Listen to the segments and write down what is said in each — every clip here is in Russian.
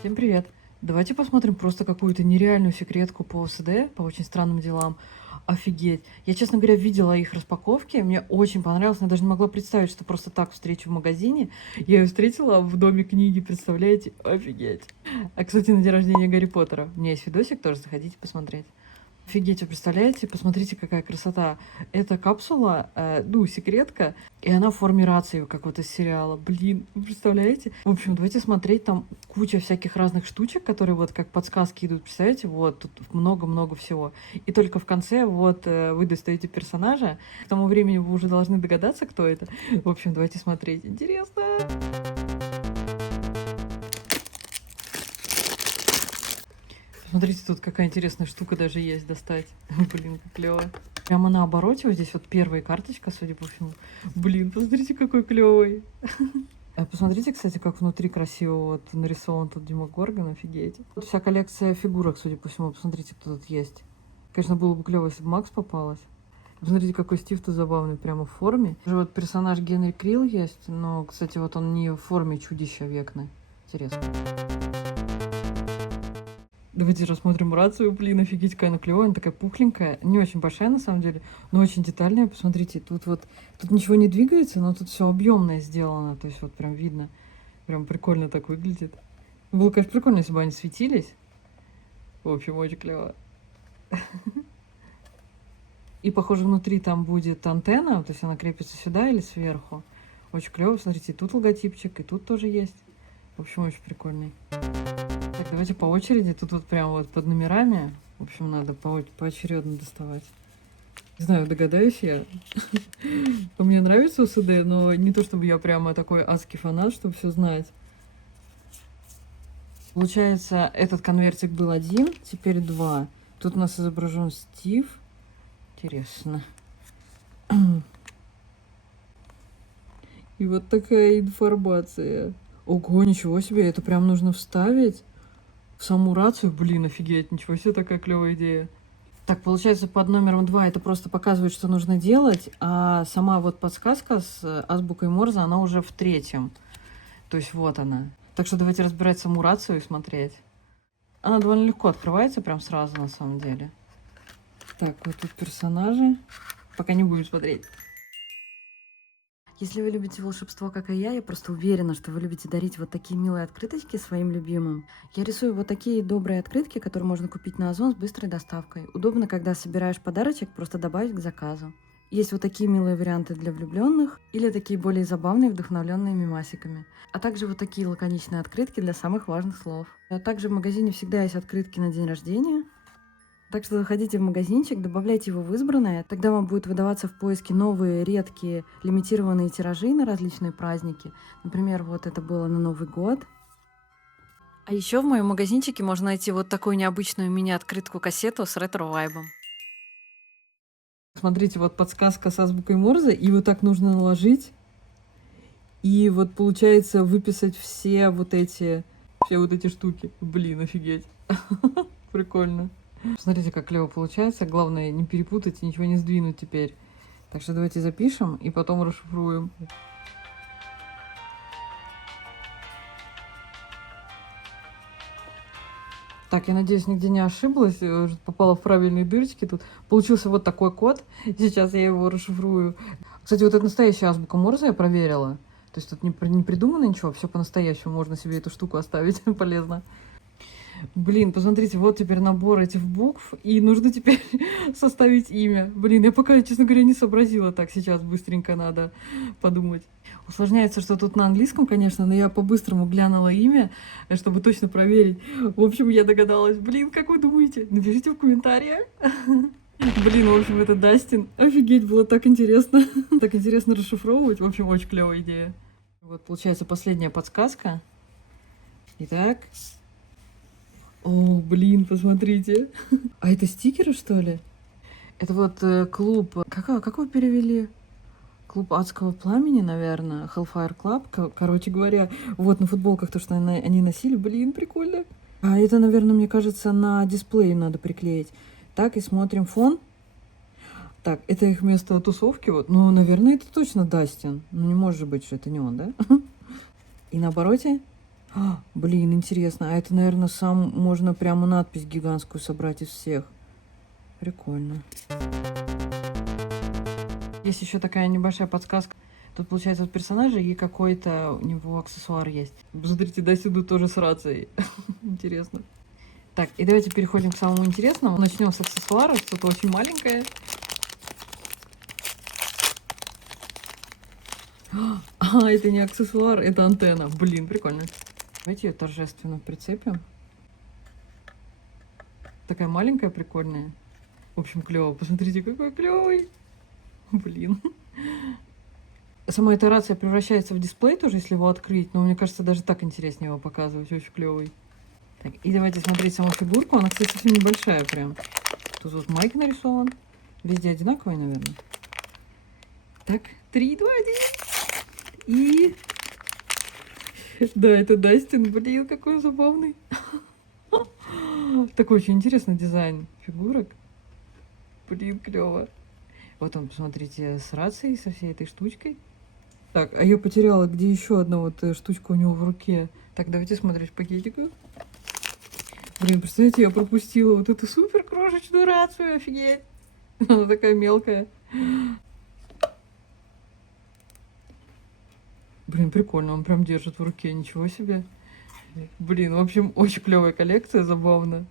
Всем привет! Давайте посмотрим просто какую-то нереальную секретку по ОСД, по очень странным делам. Офигеть! Я, честно говоря, видела их распаковки, мне очень понравилось, я даже не могла представить, что просто так встречу в магазине. Я ее встретила в Доме книги, представляете? Офигеть! А, кстати, на день рождения Гарри Поттера. У меня есть видосик тоже, заходите посмотреть. Офигеть, вы представляете? Посмотрите, какая красота. Это капсула, ну, секретка, и она в форме рации, как вот из сериала. Блин, вы представляете? В общем, давайте смотреть, там куча всяких разных штучек, которые вот как подсказки идут, представляете? Вот, тут много-много всего. И только в конце вот вы достаете персонажа. К тому времени вы уже должны догадаться, кто это. В общем, давайте смотреть. Интересно! Смотрите, тут какая интересная штука даже есть достать. Блин, как клево. Прямо на обороте вот здесь вот первая карточка, судя по всему. Блин, посмотрите, какой клевый. Посмотрите, кстати, как внутри красиво вот нарисован тут Демогоргон, офигеть. Тут вся коллекция фигурок, судя по всему. Посмотрите, кто тут есть. Конечно, было бы клево, если бы Макс попалась. Посмотрите, какой Стив-то забавный, прямо в форме. Уже вот персонаж Генри Крилл есть, но, кстати, вот он не в форме чудища векны. Интересно. Давайте рассмотрим рацию. Блин, офигеть, какая она клевая. Она такая пухленькая. Не очень большая, на самом деле, но очень детальная. Посмотрите, тут вот... Тут ничего не двигается, но тут все объемное сделано. То есть вот прям видно. Прям прикольно так выглядит. Было, конечно, прикольно, если бы они светились. В общем, очень клево. И, похоже, внутри там будет антенна. То есть она крепится сюда или сверху. Очень клево. Смотрите, тут логотипчик, и тут тоже есть. В общем, очень прикольный. Так, давайте по очереди. Тут вот прям вот под номерами. В общем, надо поочередно доставать. Не знаю, догадаюсь я. Мне нравится ОСД, но не то чтобы я прямо такой адский фанат, чтобы все знать. Получается, этот конвертик был один, теперь два. Тут у нас изображен Стив. Интересно. И вот такая информация. Ого, ничего себе, это прям нужно вставить в саму рацию. Блин, офигеть, ничего себе, такая клевая идея. Так, получается, под номером 2 это просто показывает, что нужно делать, а сама вот подсказка с азбукой Морзе, она уже в третьем. То есть вот она. Так что давайте разбирать саму рацию и смотреть. Она довольно легко открывается прям сразу, на самом деле. Так, вот тут персонажи. Пока не будем смотреть. Если вы любите волшебство, как и я просто уверена, что вы любите дарить вот такие милые открыточки своим любимым. Я рисую вот такие добрые открытки, которые можно купить на Озон с быстрой доставкой. Удобно, когда собираешь подарочек, просто добавить к заказу. Есть вот такие милые варианты для влюбленных или такие более забавные, вдохновленные мемасиками. А также вот такие лаконичные открытки для самых важных слов. А также в магазине всегда есть открытки на день рождения. Так что заходите в магазинчик, добавляйте его в избранное, тогда вам будет выдаваться в поиске новые, редкие, лимитированные тиражи на различные праздники. Например, вот это было на Новый год. А еще в моем магазинчике можно найти вот такую необычную мини-открытку-кассету с ретро-вайбом. Смотрите, вот подсказка с азбукой Морзе, и вот так нужно наложить. И вот получается выписать все вот эти штуки. Блин, офигеть. Прикольно. Смотрите, как клево получается. Главное, не перепутать и ничего не сдвинуть теперь. Так что давайте запишем и потом расшифруем. Так, я надеюсь, нигде не ошиблась. Попала в правильные дырочки. Тут получился вот такой код. Сейчас я его расшифрую. Кстати, вот это настоящая азбука Морзе я проверила. То есть тут не придумано ничего, все по-настоящему. Можно себе эту штуку оставить. Полезно. Блин, посмотрите, вот теперь набор этих букв, и нужно теперь составить имя. Блин, я пока, честно говоря, не сообразила. Так, сейчас быстренько надо подумать. Усложняется, что тут на английском, конечно, но я по-быстрому глянула имя, чтобы точно проверить. В общем, я догадалась. Блин, как вы думаете? Напишите в комментариях. Блин, в общем, это Дастин. Офигеть, было так интересно. Так интересно расшифровывать. В общем, очень клевая идея. Вот, получается, последняя подсказка. Итак... О, блин, посмотрите. А это стикеры, что ли? Это вот клуб... Как вы перевели? Клуб адского пламени, наверное. Hellfire Club. Короче говоря, вот на футболках то, что они носили. Блин, прикольно. А это, наверное, мне кажется, на дисплей надо приклеить. Так, и смотрим фон. Так, это их место тусовки. Вот. Ну, наверное, это точно Дастин. Ну, не может быть, что это не он, да? И на обороте Блин, интересно. А это, наверное, сам можно прямо надпись гигантскую собрать из всех. Прикольно. Есть еще такая небольшая подсказка. Тут, получается, от персонажа и какой-то у него аксессуар есть. Смотрите, до сюда тоже с рацией. Интересно. Так, и давайте переходим к самому интересному. Начнем с аксессуара. Что-то очень маленькое. А, это не аксессуар, это антенна. Блин, прикольно. Давайте ее торжественно прицепим. Такая маленькая, прикольная. В общем, клево. Посмотрите, какой клевый. Блин. Сама эта рация превращается в дисплей тоже, если его открыть. Но мне кажется, даже так интереснее его показывать. Очень клевый. Так, и давайте смотреть саму фигурку. Она, кстати, совсем небольшая прям. Тут вот Майк нарисован. Везде одинаковый, наверное. Так, 3, 2, 1. И... Да, это Дастин. Блин, какой он забавный. Такой очень интересный дизайн фигурок. Блин, клево. Вот он, посмотрите, с рацией, со всей этой штучкой. Так, а я потеряла, где еще одна вот штучка у него в руке. Так, давайте смотреть пакетику. Блин, представляете, я пропустила вот эту супер крошечную рацию, офигеть. Она такая мелкая. Блин, прикольно, он прям держит в руке, ничего себе. Блин, в общем, очень клевая коллекция, забавно.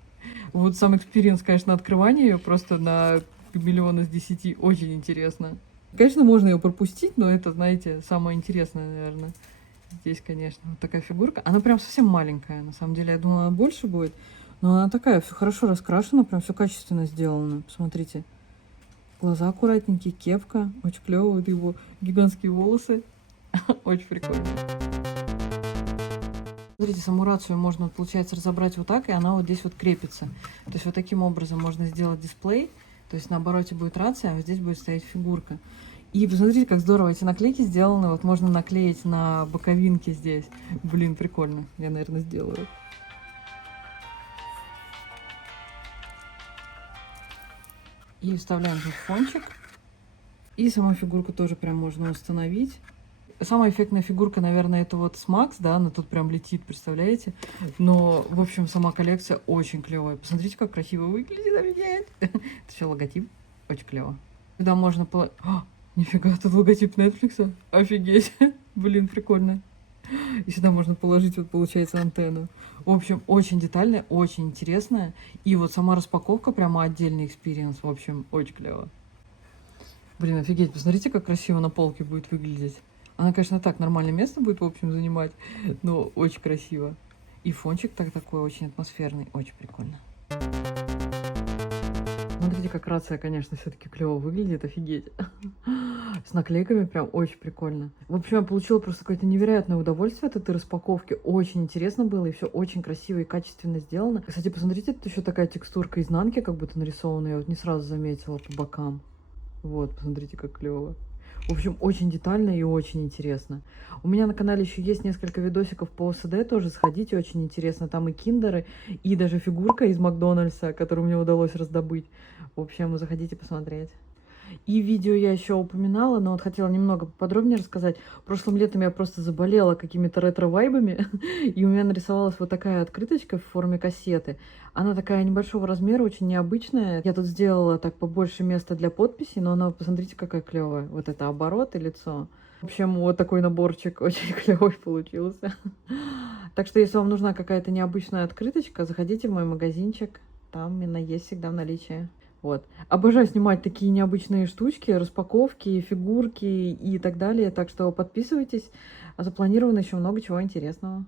Вот сам экспириенс, конечно, открывание ее просто на 1 из 10. Очень интересно. Конечно, можно ее пропустить, но это, знаете, самое интересное, наверное. Здесь, конечно, вот такая фигурка. Она прям совсем маленькая. На самом деле, я думала, она больше будет. Но она такая, все хорошо раскрашена, прям все качественно сделано. Посмотрите. Глаза аккуратненькие, кепка. Очень клево. Вот его гигантские волосы. Очень прикольно. Смотрите, саму рацию можно, получается, разобрать вот так, и она вот здесь вот крепится. То есть вот таким образом можно сделать дисплей. То есть на обороте будет рация, а вот здесь будет стоять фигурка. И посмотрите, как здорово эти наклейки сделаны. Вот можно наклеить на боковинке здесь. Блин, прикольно. Я, наверное, сделаю. И вставляем тут фончик. И саму фигурку тоже прям можно установить. Самая эффектная фигурка, наверное, это вот Смакс, да, она тут прям летит, представляете? Но, в общем, сама коллекция очень клевая. Посмотрите, как красиво выглядит, офигеть. Это еще логотип, очень клево. Сюда можно... Нифига, тут логотип Netflix, офигеть. Блин, прикольно. И сюда можно положить, вот, получается, антенну. В общем, очень детальная, очень интересная. И вот сама распаковка прямо отдельный экспириенс. В общем, очень клево. Блин, офигеть, посмотрите, как красиво на полке будет выглядеть. Она, конечно, так нормальное место будет, в общем, занимать, но очень красиво. И фончик такой очень атмосферный, очень прикольно. Смотрите, как рация, конечно, все-таки клево выглядит, офигеть. С наклейками прям очень прикольно. В общем, я получила просто какое-то невероятное удовольствие от этой распаковки. Очень интересно было, и все очень красиво и качественно сделано. Кстати, посмотрите, тут еще такая текстурка изнанки как будто нарисована, я вот не сразу заметила по бокам. Вот, посмотрите, как клево. В общем, очень детально и очень интересно. У меня на канале еще есть несколько видосиков по ОСД, тоже сходите, очень интересно. Там и киндеры, и даже фигурка из Макдональдса, которую мне удалось раздобыть. В общем, заходите посмотреть. И видео я еще упоминала, но вот хотела немного подробнее рассказать. Прошлым летом я просто заболела какими-то ретро-вайбами, и у меня нарисовалась вот такая открыточка в форме кассеты. Она такая небольшого размера, очень необычная. Я тут сделала так побольше места для подписи, но она, посмотрите, какая клевая. Вот это оборот и лицо. В общем, вот такой наборчик очень клевый получился. Так что, если вам нужна какая-то необычная открыточка, заходите в мой магазинчик. Там именно есть всегда в наличии. Вот. Обожаю снимать такие необычные штучки, распаковки, фигурки и так далее. Так что подписывайтесь. Запланировано еще много чего интересного.